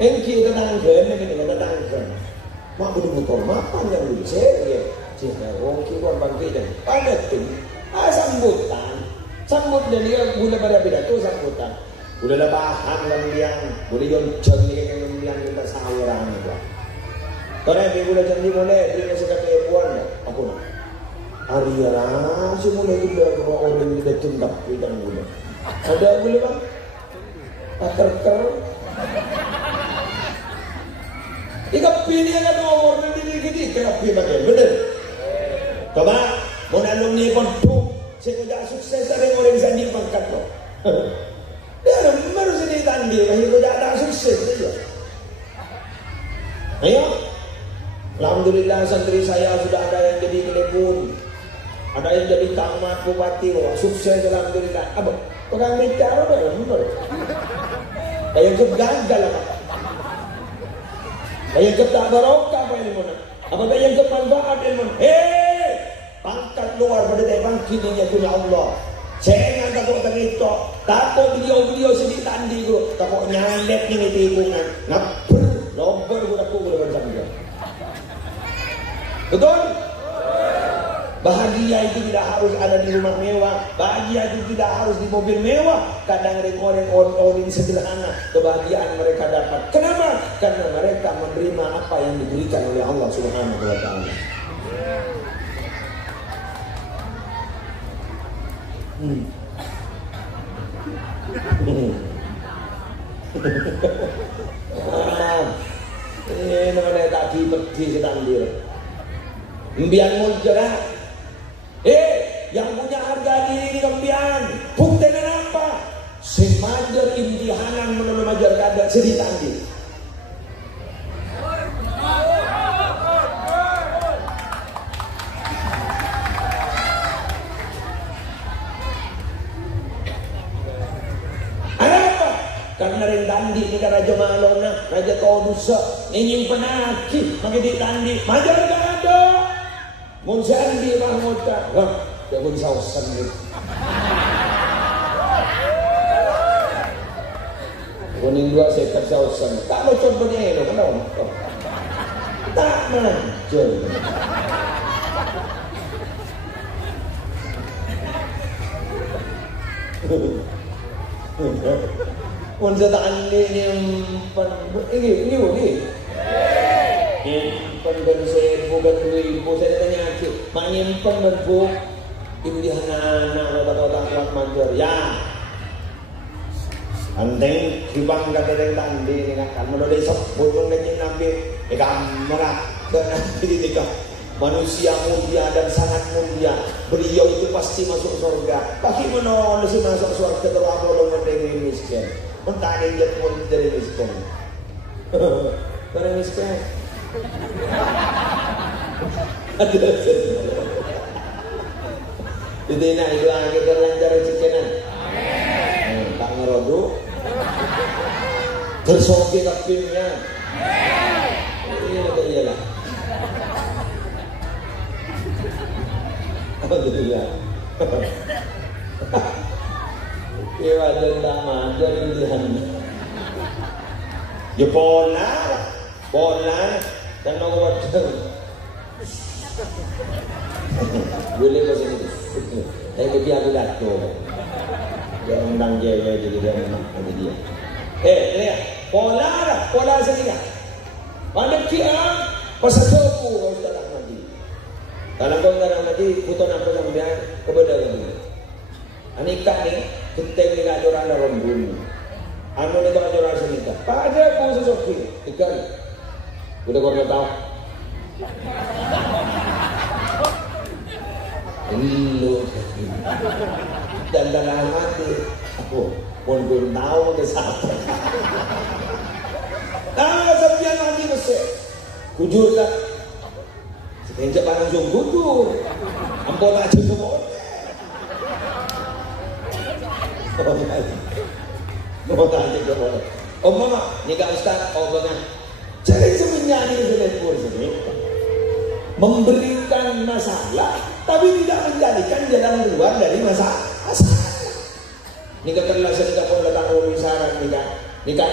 Engki datang ke, mak belum motor mapan yang dulu saya. Jika orang kiwan bangkit dan pada tu, sambut dan dia guna pada pidato sambutan. Udah paham yang boleh jonceng ni yang kita saweran itu. Kalau yang boleh jadi boleh dia sekat buan aku nak. Ariara semula kita kalau orang kita tundak bidang boleh. Ada boleh bang? Akar. Ika pilih yang nomor nanti gini kena pilih bagai benar. Coba mau nalung ni kontu, saya tidak sukses ada orang sandi pangkat lo. Dia baru sedih tandi, kalau tidak ada sukses saja. Ayo, alhamdulillah santri saya sudah ada yang jadi telepon, ada yang jadi camat bupati lo, sukses alhamdulillah. Apa? Orang bicara benar. Yang gagal apa? Yang tak barokah apa ilmu nak? Apakah yang kemanfaat ilmu? Pangkat luar pada bangkit ini punya Allah. Jangan takut itu, takut video sedih tandi guru, takut nyalep ini tikungan, ngapur, lomper guru aku boleh macam dia. Betul? Bahagia itu tidak harus ada di rumah mewah, bahagia itu tidak harus di mobil mewah. Kadang orang sederhana, kebahagiaan mereka dapat. Kenapa? Karena mereka menerima apa yang diberikan oleh Allah Subhanahu wa Ta'ala. Ini namanya tadi pedih sedang dia. Imbian muncerah. Yang punya harga diri ini kembian. Buktinya apa? Semajar imtihanan menurut majar kada sedih tadi. karena ring tandi ni Raja Malona, Raja Todusa, inyong panaki, magiging tandi, majar ka ada. Munsan di mahmota, wah, dia pun sausan gitu. Kuning dua sekat sausan, tak mau coba dia itu, kenapa? Tak manjur. Unsa tani nyimpen ini nyimpen kan saya bukan ibu saya tanya lagi mak nyimpen dan bu ini anak kota-kota kuat manjur ya anteng kibang kata yang tandi dengan kan menolak sebut mengenai nabi kamera dan nanti nikah manusia mulia dan sangat mulia. Beliau itu pasti masuk surga. Bagaimana sih masuk surga terlalu menjadi miskin? Mentah dia pun jadi miskin. Karena miskin. Ada. Jadi nak itu angkat terlancar rezekinan. Tak ngerodu. Tersoki takbirnya. Ini ada ialah. Alhamdulillah. Iya dendam aja pilihan. Ya bola dan mau wajar. Boleh bahasa ini. Tapi dia aku datang. Dia undang dia jadi dia memang ada dia. Lihat bola sini kan. Mana kia pasal jauh kita tak mati. Kalau kau nak mati, putus apa sama dia kepada lagi. Anikah ni kita ni nak orang dalam bumi. Anu ni tak orang sini tak. Pada pun sesuatu ikan. Udah kau tahu. Lu dan dalam hati aku pun belum tahu ke siapa. Sepian lagi besar. Kujur tak. Sekenjak barang sungguh tu. Ampun aja semua. Mama, ni kak Ustaz, bagan. Jangan sebenarnya ni selebur sini. Memberikan masalah, tapi tidak menjadikan jalan keluar dari masalah. Ni kak terlalu kita pun datang rumah saran ni kak. Nikah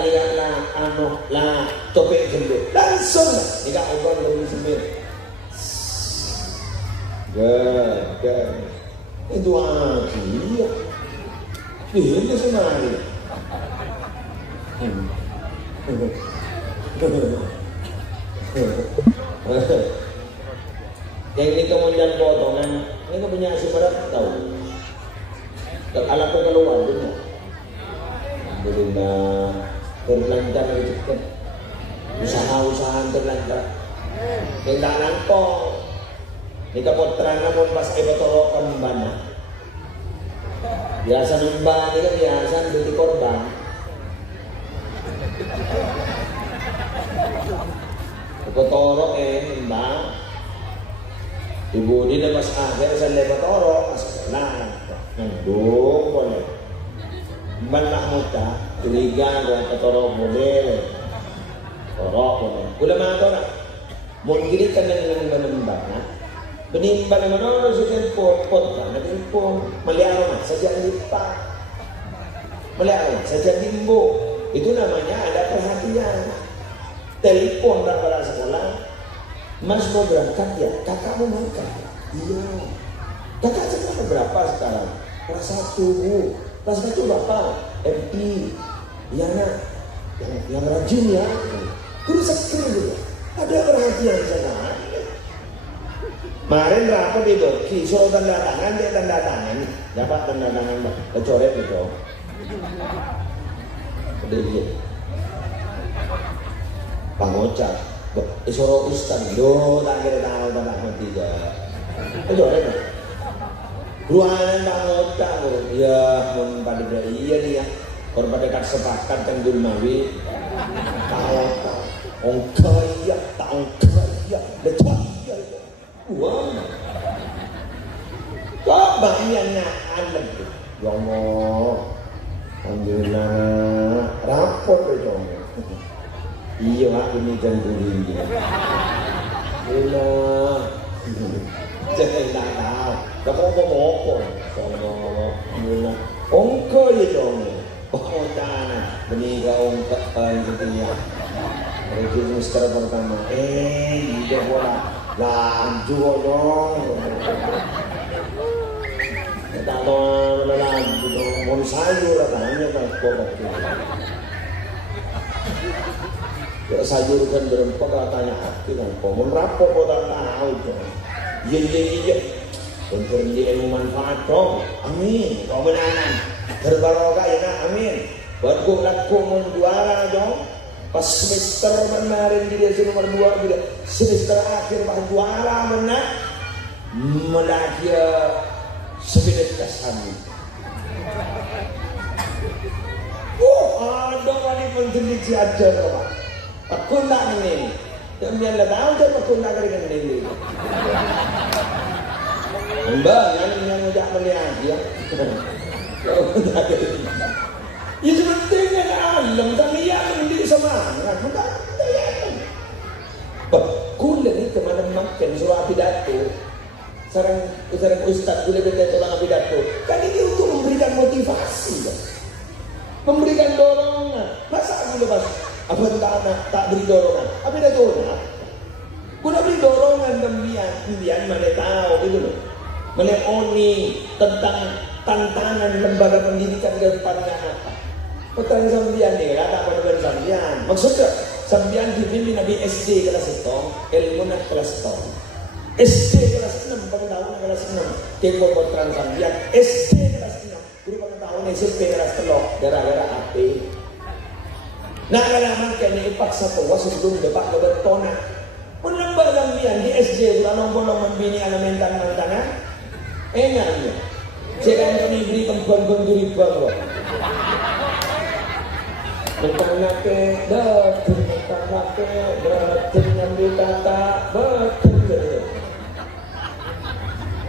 lah topik jembut langsung nikah ubah lebih sempit gak itu aja ini semari yang ini kemudian potongan ini punya asumara tahu alat keluar benar. Alhamdulillah terlantar rezeki usaha-usaha terlantar yang tak nampol ni kapotra namun pas ebotorokan bana biasa nimba ni kan biasa duti korban ebotoro nimba ibu ni na pas akhir sa lebotoro pas nah nandung boleh Banyak muda, curiga, atau model, orang boleh mana orang, mau kiri kan dengan menimbang, menimbang mana sudah pot kan, nanti pun melihat saja lipat, melihat saja timbu, itu namanya ada perhatian. Telepon pada sekolah, Mas mau berangkat ya, kakak mau berangkat, iya, kakak sekarang berapa sekarang? Kelas 1. Kelas 1 berapa? MI. Ya nak, yang rajin ya. Terus sekali ada perhatian sana. Kemarin berapa itu? Kisah tanda tangan dia tanda tangan. Dapat tanda tangan kecoret itu. Udah dia. Bang Ocak, isoro ustaz, do tak kira tahu tak mati dia. Kecoret. Ruangan Bang Ocak, ya mun pada iya nih ya. Kalau pada kat sepakat tanggul mawi, tahu ong kaya, tak kaya, lecak ya. Wah, kok banyak anak, ya Allah, alhamdulillah. ini jangkuri dia. Ina, jangan tak tahu. Kau mau sono, ina. Ongko je dong. Oh tanah, beni kau ongkapan gitu ya. Itu semester pertama. Tidak boleh. Lanjut dong. Kita mau lanjut dong. Mau sayur katanya kan kok. Ya sayur kan berempat katanya hati kan kok. Mau rapor kok tak tahu dong. Iya. Untuk dia manfaat dong. Amin. Kau benanan. Berbarokah ya nak. Amin. Buat gue laku menjuara dong. Pas semester kemarin dia nomor 2 bila semester akhir bah juara mana melahir sebelah kasami. Ada kali penting diajar apa? Aku nak ini. Kemudian lah tahu tu aku nak kering ini. Mbak yang udah melihat dia. Kau nak kering. Itu penting kan alam tapi yang menjadi semangat bukan yakin. Kuliah ni kemana makan surah pidato. Sarang ustaz kuliah betul orang pidato. Kan ini untuk memberikan motivasi, kan? Memberikan dorongan. Masa aku lepas apa tak beri dorongan? Apa pidato nak? Guna beri dorongan kemudian mana tahu itu loh. Mana oni tentang tantangan lembaga pendidikan ke depannya apa? Petang sambian ni lah tak pada sambian. Maksudnya sambian dibimbing Nabi SD kelas 1, ilmu nak kelas 1. SD kelas 6 tahun kelas 6. Tempo petang sambian SD kelas 6. Guru tahun SMP kelas 3 gara-gara api. Nak kalaman kini paksa tua sebelum depak kebertona. Menambah sambian di SD sudah nongkolong membini elementan mantangan. Enaknya. Sekarang kami beri perempuan duriban loh. Mentang nake, betul ngambil kata, betul.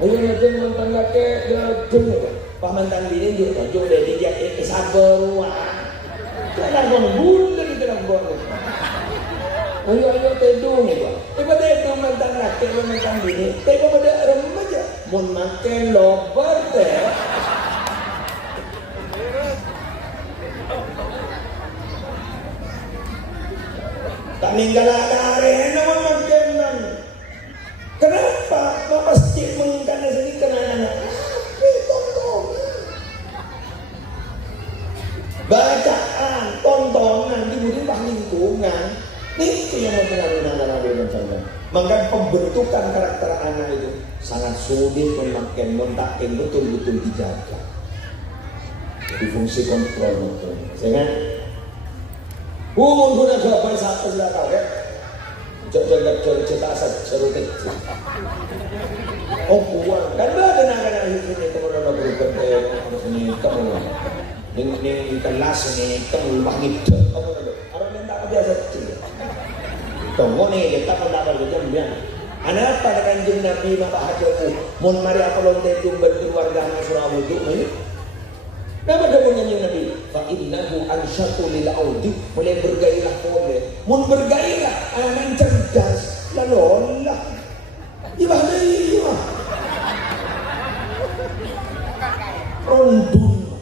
Ayo betul mentang nake, betul. Pak mentang bini juga, juga dia sabar ruang. Jangan bunuh di dalam bunuh. Ayo tedung itu. Tiba tedung mentang nake, mentang bini. Tiba pada remaja, mau makan lobar teh. Tak ninggal ada namun makan. Kenapa? Pasti mengkana sini kenana. Bacaan, tontonan dibutuhin bah lingkungan. Itu yang mempengaruhi. Maka pembentukan karakter anak itu sangat sulit memakai montakin betul-betul dijaga. Jadi fungsi kontrol betul. Sehingga guna gapai satu sudah tahu ya. Jangan cerita seru kecil. Oh buang kan ada nak ini kemudian ada berubah ini kamu ini kelas ini kamu bangkit kamu ada orang yang tak biasa kecil. Tunggu nih kita pendapat jam biang. Anak pada kanjeng Nabi maka hajaku. Mun mari apa lonte jumber keluarga surah wudhu ini. Nama daunnya Nabi, fa innahu ansyatu lil audi, mulai bergairah boleh, mun bergairah anak cerdas, lalu lah, ibadah ibadah, rondun,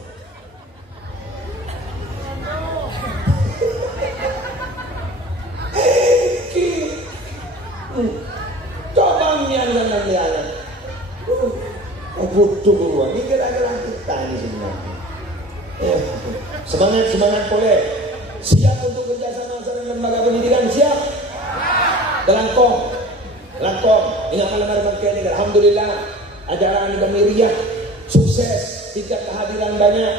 cobanya dan butuh keluar, ini kira-kira kita ini sebenarnya. Semangat boleh. Siap untuk kerjasama dengan lembaga pendidikan, siap. Langkong. Ingat malam hari ini, alhamdulillah ajaran kami riak, sukses, tingkat kehadiran banyak.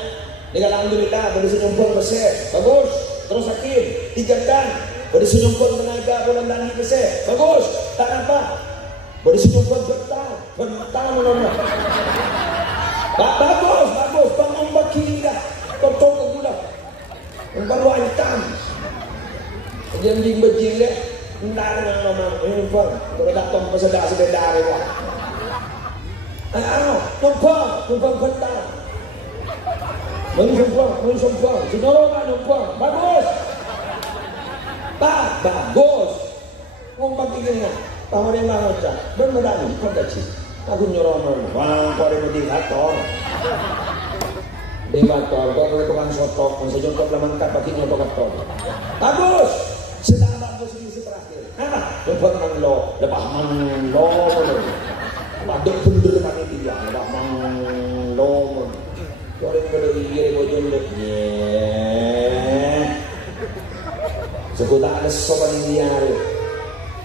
Alhamdulillah bersenyumpun besar, bagus. Terus sakit, tingkatkan. Bersenyumpun tenaga volunteer besar, bagus. Tak apa. Bersenyumpun bentang menolak. Bagus, bangun bagi dah. Totong ke gula. Baru hitam. Jeng bejing dia. Ntar yang lama ini pun. Kalau datang pesedak sedar itu. Numpang bentang. Menumpang. Sinolongan numpang. Bagus. Pak, bagus. Ngomong tinggalnya. Tawarin banget cak. Beneran, kau gaji. Aku nyuruh wah, kau ada moderator. Moderator, kau ada tukang sotok. Kan sejotok lamankap pakai nyotok-nyotok. Bagus. Sedang bagus di terakhir. Lepas manglo, lepas manglo. Padok bener kami dia, lepas manglo. Kau ada iya, kau jondok. Sekutak ada sopan dia.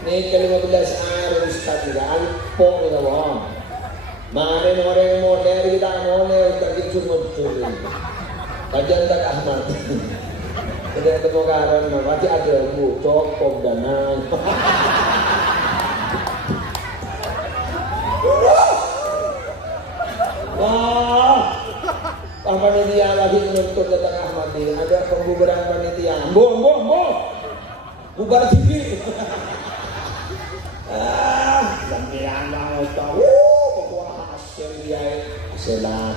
Nih ke-15 harus tadi alpo kita bohong. Mari orang model kita model tadi cuma curi. Kajian tak Ahmad. Tidak ketemu karang, berarti ada bu cokok danang. Wah, panitia lagi menuntut datang Ahmad ini. Ada pembubaran panitia. Bubar TV. Sampeyan mau tahu pokoknya hasil dia hasilnya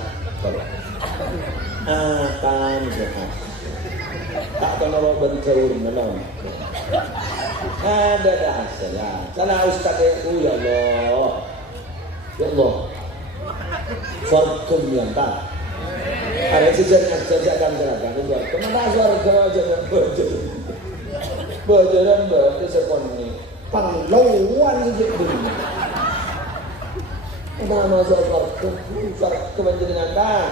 akan sehat. Tak kenal bagi jauh malam. Ada hasilnya. Sana Ustaz ya Allah. Ya Allah. Farkum yang tak. Ada sejarah akan terangkan. Kenapa warga jangan berjalan? Berjalan sekolah. Panglauan sejak dulu. Nama suarga menjadikan tak.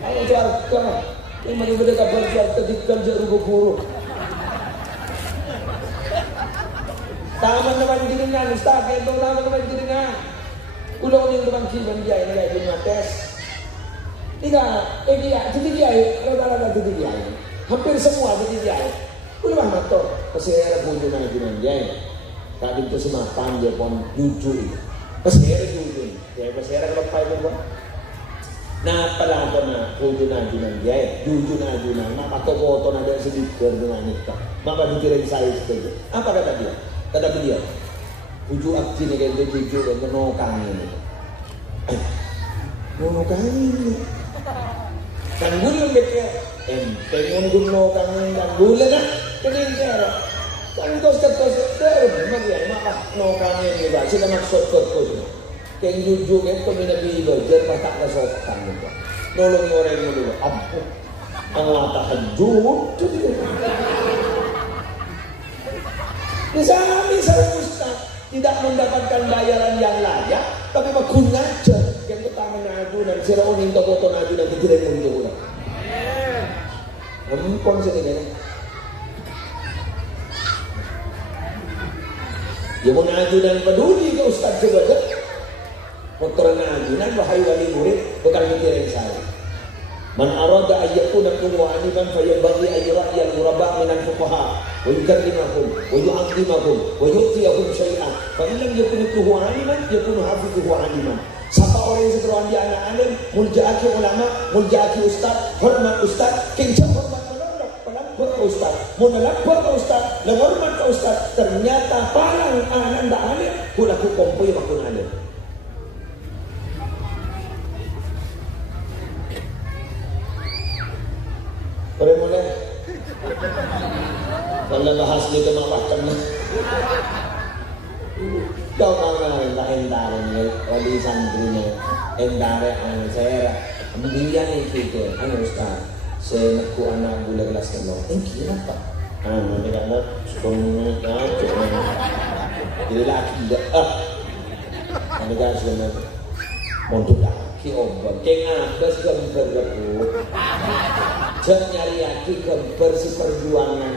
Ayo suarga. Ini mana kabar suarga dikerja rubuh-buruh. Taman naman diningan, Ustaz, itu taman naman diningan. Ulang yung tumangkiban dia ini kayak dunia tes. Tiga, jadi dia, rata-rata jadi dia. Hampir semua jadi dia. Ulang mator, pasir bunjunan dia. Tadi itu semapan dia pun jujur, pasir jujur, ya pasir kalau pakai pun. Nah pada apa nak jujunan dia, jujunan, mak foto ada sedikit dengan itu, maka dikirim saya seperti. Apa kata dia? Kata beliau, jujur aksi ni kan jujur dan menokang ini, menokang ini. Kan gula betul, pengen menokang ini kan gula nak, ketinggalan. Kan kau memang ya, mak nokang ini bah, sila maksud kau. Keng jujur itu minabi belajar patak kesokan juga. Nolong orang yang dulu, ampun, Allah tahajud. Misalnya Ustaz tidak mendapatkan bayaran yang layak, tapi makun ngajar. Yang pertama ngadu dan sirau ninto foto ngadu dan tidak mundur. Ampun sedikit. Dia mengaju dan peduli ke Ustaz sebagai motor ngajunan wahai wali murid bukan mikirin saya. Man arada ayyakuna mu'animan fayabghi ay ra'yal ghuraba min al-fuqaha wa yukallimahum wa yu'azzimahum wa yu'tiyahum syai'an fa in lam yakun mu'animan yakunu hafidhuhu 'aliman. Siapa orang yang setelah dia anak alim muljaaki ulama, muljaaki ustaz, hormat ustaz, kencang hormat Ustaz, menelapor ke Ustaz, lehormat ke Ustaz, ternyata parang anak ndak alim, kulaku kompoy makun alim. Boleh mulai? Kalau bahas ni kemampuan kau mana entah ni, wali santri ni, entah saya, dia ni kita, Ustaz. Saya nak anak gula kelas kalau kenapa? Nanti anak sekolah jadi laki dah. Nanti kan sebenarnya untuk laki obat. Kenapa sekarang berlaku? Jangan nyari laki gambar si perjuangan.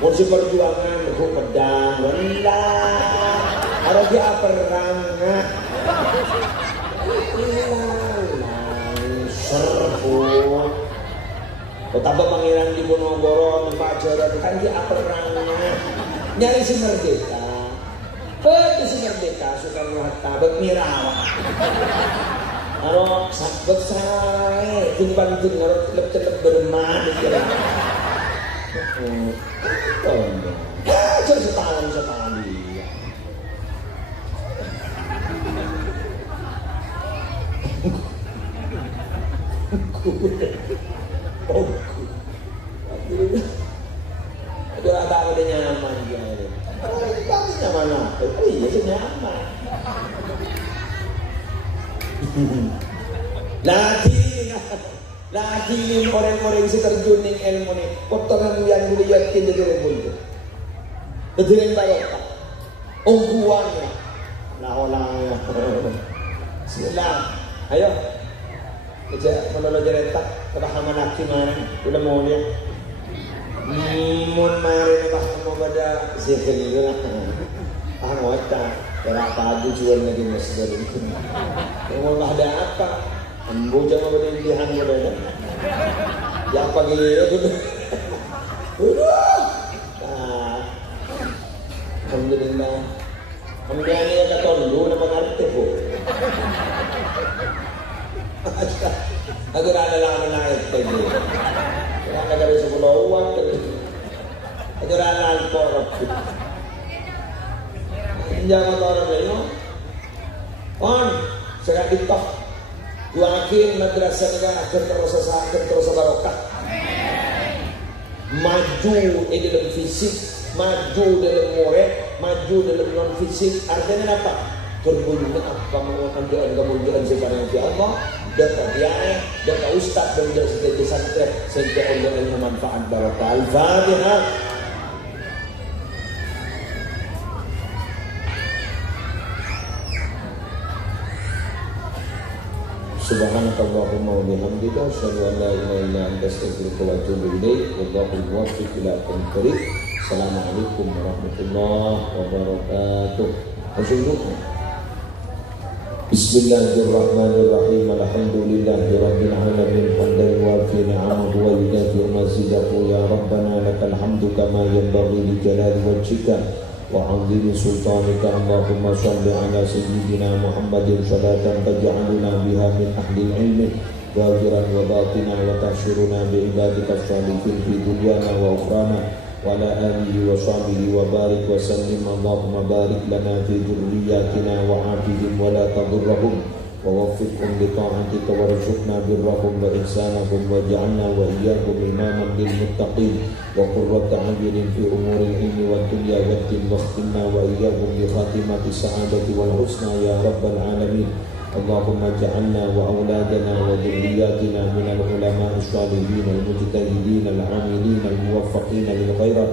Mau si perjuangan aku pedang, rendah. Ada dia perang. Serbu betapa pangeran Diponegoro Pak Jarod kan dia perangnya nyari si merdeka betul si merdeka Soekarno Hatta bermirawa kalau sabet saya timbang itu harus celep berman dikira setahun dia Itu rata udah nyaman dia. Tapi nyaman apa? Oh iya sih nyaman. Lagi ini orang-orang yang terjun ning ilmu ni, kotoran yang dilihatin dari rebul. Jadi yang barokah, ungguannya, lah. Bismillah, ayo, kerja menolong jerentak, kepahaman hakim mana, udah mau lihat. Mun mari bahkan pada zikir itu lah. Wajah, berapa aja jual lagi masjid itu. Mau ada apa? Ambo jangan berlebihan boleh. Ya pagi itu. Alhamdulillah. Kemudian dia kata dulu nama ngerti po. Agar ada lah naik tadi. Kalau ada sekolah uang terus. Agar ada alkohol. Jangan orang lain. On, sekarang ditok. Yakin madrasah negara akan terus barokah. Maju dalam fisik, maju dalam murid, maju dalam non fisik. Artinya apa? Terbunyi apa kemudian sekarang ya Allah. Data dia, data ustaz dan data setiap santri sehingga Allah yang manfaat barokah. Al-Fatihah. Subhanakallahumma wa bihamdika asyhadu an la ilaha illa anta astaghfiruka wa atubu ilaik. Wallahul muwaffiq ila aqwamit thoriq. Assalamualaikum warahmatullahi wabarakatuh. Bismillahirrahmanirrahim. Alhamdulillahi rabbil alamin. Hamdan yuwafi ni'amahu wa yudafi mazidahu. Ya Rabbana lakal hamdu kama yanbaghi li jalali wajhika وعظيم سلطانك. اللهم صل على سيدنا محمد صلاة تجعلنا بها من أهل العلم ظاهرا وباطنا وتحشرنا بعبادك الصالحين في دنيانا وأخرانا وعلى آله وصحبه وبارك وسلم. اللهم بارك لنا في ذرياتنا وعافهم ولا تضرهم ووفقهم لطاعتك وارزقنا برهم وإحسانهم واجعلنا وإياهم إماما للمتقين وقرة أعين في أمور العلم والدنيا والدين واختمنا وإياهم بخاتمة السعادة والحسنى يا رب العالمين. اللهم اجعلنا وأولادنا وذرياتنا من العلماء الصالحين المجتهدين العاملين الموفقين للخيرات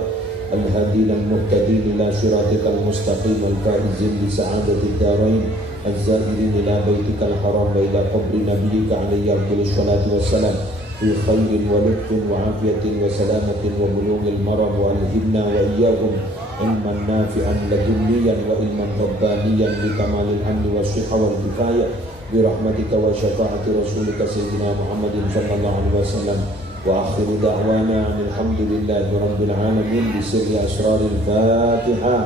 الهادين المهتدين إلى صراطك المستقيم الفائزين بسعادة الدارين الزائرين إلى بيتك الحرام وإلى قبر نبيك عليه أفضل الصلاة والسلام في خير ولطف وعافية وسلامة وبلوغ المرض. وألهمنا وإياهم علما نافعا لدنيا وعلما ربانيا بكمال الأمن والصحة والكفاية برحمتك وشفاعة رسولك سيدنا محمد صلى الله عليه وسلم. وآخر دعوانا أن الحمد لله رب العالمين بسر أسرار الفاتحة.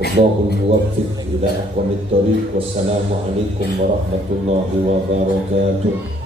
Allahul muwaffiq ila aqwamit thoriq. Wassalamu alaikum warahmatullahi wabarakatuh.